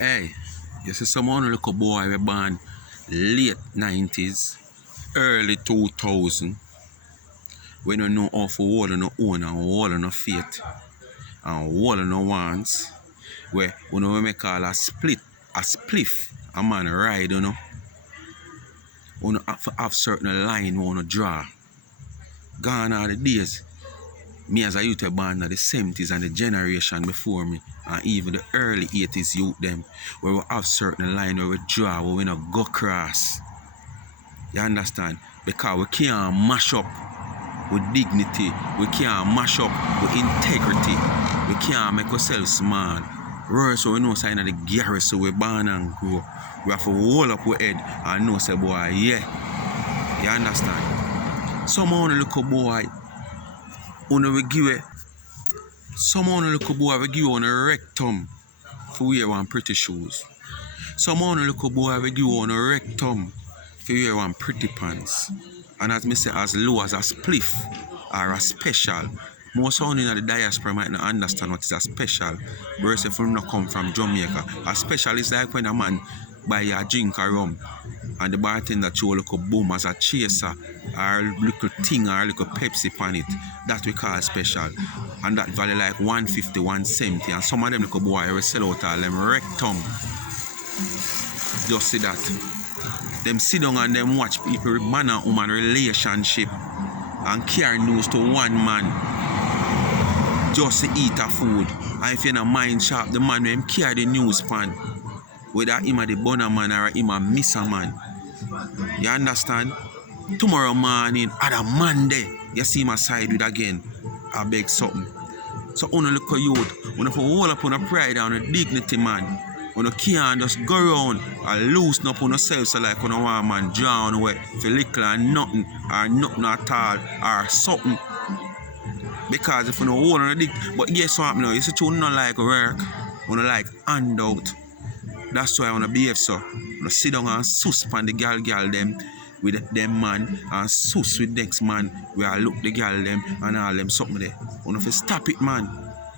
Hey, you see someone look a boy we born late 90s, early 2000, we don't know how to hold on our own and hold on our faith and hold on our wants, where we know we call a spliff, a man ride, we don't have certain line we want to draw. Gone are the days, me as a youth born in the 70s and the generation before me, and even the early 80s youth them, where we have certain line where we draw, where we not go cross. You understand? Because we can't mash up with dignity, we can't mash up with integrity, we can't make ourselves small. Worse, so we know sign of the garrison, so we born and grow. We have to hold up our head and know, say, boy, yeah. You understand? Someone look a boy, when we give it, someone look a boy, we give you on a rectum for wear one pretty shoes. Someone look a boy, we give you on a rectum for wear one pretty pants. And as me say, as low as a spliff or a special. Most someone in the diaspora might not understand what is a special. Whereas if we not come from Jamaica. A special is like when a man buy a drink or rum and the bartender throw a little boom as a chaser or a little thing or a little Pepsi pan it. That we call special. And that value like 150, 170. And some of them little boy will sell out all them rectum. Just see that. Them sit down and them watch people with man and woman relationship and carry news to one man just to eat a food. And if you're not mind sharp, the man will carry the news pan. Whether him a the bunner man or him a miss a man. You understand? Tomorrow morning, other Monday, you see my side with again. I beg something. So on look at youth, when you hold up on a pride and a dignity, man. When you can't just go around and loosen up on yourself, so like when you want a man drown away for little and nothing at all or something. Because if you don't hold on a dick, but guess what now? You see you not like work, you don't like handout. That's why I want to behave so. You sit down and sus on the girl them with them man and sus with next man where I look the girl them and all them something there. You have to stop it, man.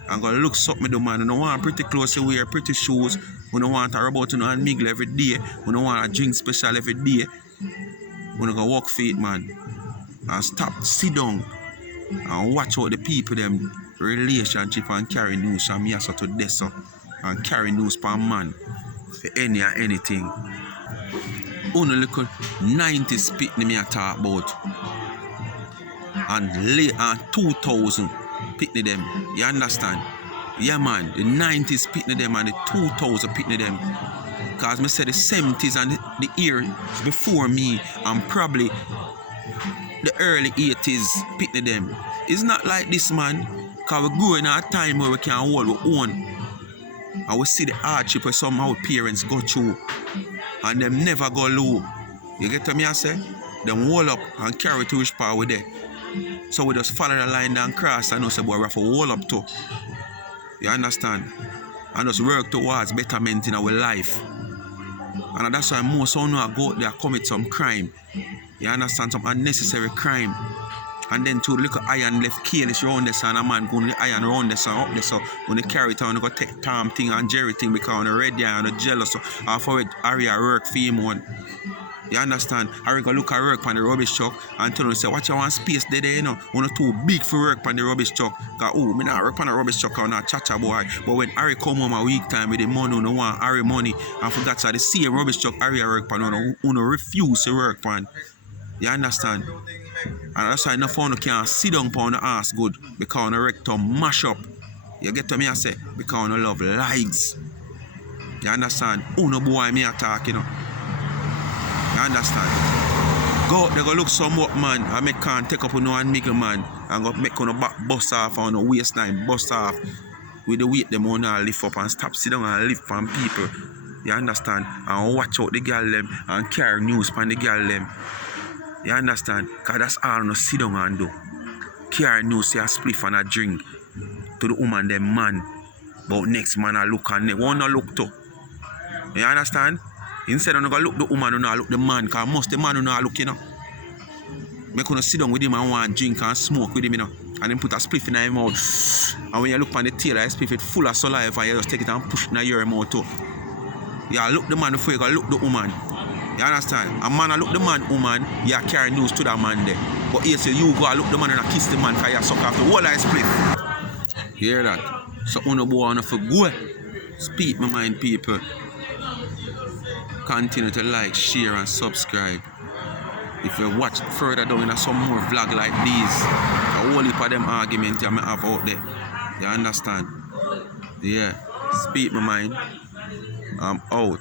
I'm going to look something do, man. You don't want pretty clothes to wear, pretty shoes. You don't want to rub out and mingle every day. You don't want to drink special every day. You don't go walk for it, man. And stop, sit down and watch out the people them relationship and carry news from here to this and carry news per man for any or anything. Only little 90s pitney me I talk about. And late and 2000 pitney them. You understand? Yeah, man, the 90s pitney them and the 2000 pitney them. Because me say the 70s and the years before me and probably the early 80s pitney them. It's not like this, man. Because we grow in a time where we can hold our own. And we see the hardship where some of our parents go through. And them never go low. You get to me I say? Them hold up and carry to which part we there. So we just follow the line and cross and say, boy, we have to hold up to. You understand? And just work towards betterment in our life. And that's why most of them go out there commit some crime. You understand? Some unnecessary crime. And then to look at iron left careless around this and a man going the iron around this and up this. So when they carry it on, they go take Tom thing and Jerry thing because they're ready and they're jealous. So after it, Harry work for him one. You understand? Harry go look at work on the rubbish truck and tell him, say, what you want space there, you know? One or too big for work on the rubbish truck. Because, oh, me not work on the rubbish truck or not cha-cha boy. But when Harry come home a week time with the money, you want Harry money and forgot to the same rubbish truck Harry work on, you refuse to work on. You understand? And that's why enough one can't sit down on the ass good because the rectum mash up. You get to me I say? Because I love lies. You understand? Who no boy me attack, you know? You understand? Go out there, go look some up, man. I make can't take up on no one nigga, man. And go make on a back bust off on the waistline, bust off. With the weight them on and lift up and stop sit down and lift from people. You understand? And watch out the girl them and carry news from the girl them. You understand? Because that's all no sit down and do. Carry news, say a spliff and a drink to the woman them man. But next man I look and they wanna look to. You understand? Instead of not look the woman, you not look the man, because most the man you not look, you know. Make you sit down with him and want drink and smoke with him, you know. And then put a spliff in his mouth. And when you look on the tail, the spliff it full of saliva and you just take it and push it in your mouth too. You look the man before you go look the woman. You understand? A man look the man, woman, you carry news to that man there. But here say you go look the man and kiss the man because you suck off the whole I split. You hear that? So uno boy on for go. Speak my mind, people. Continue to like, share and subscribe. If you watch further down in some more vlog like these, a whole heap of them arguments I have out there. You understand? Yeah. Speak my mind. I'm out.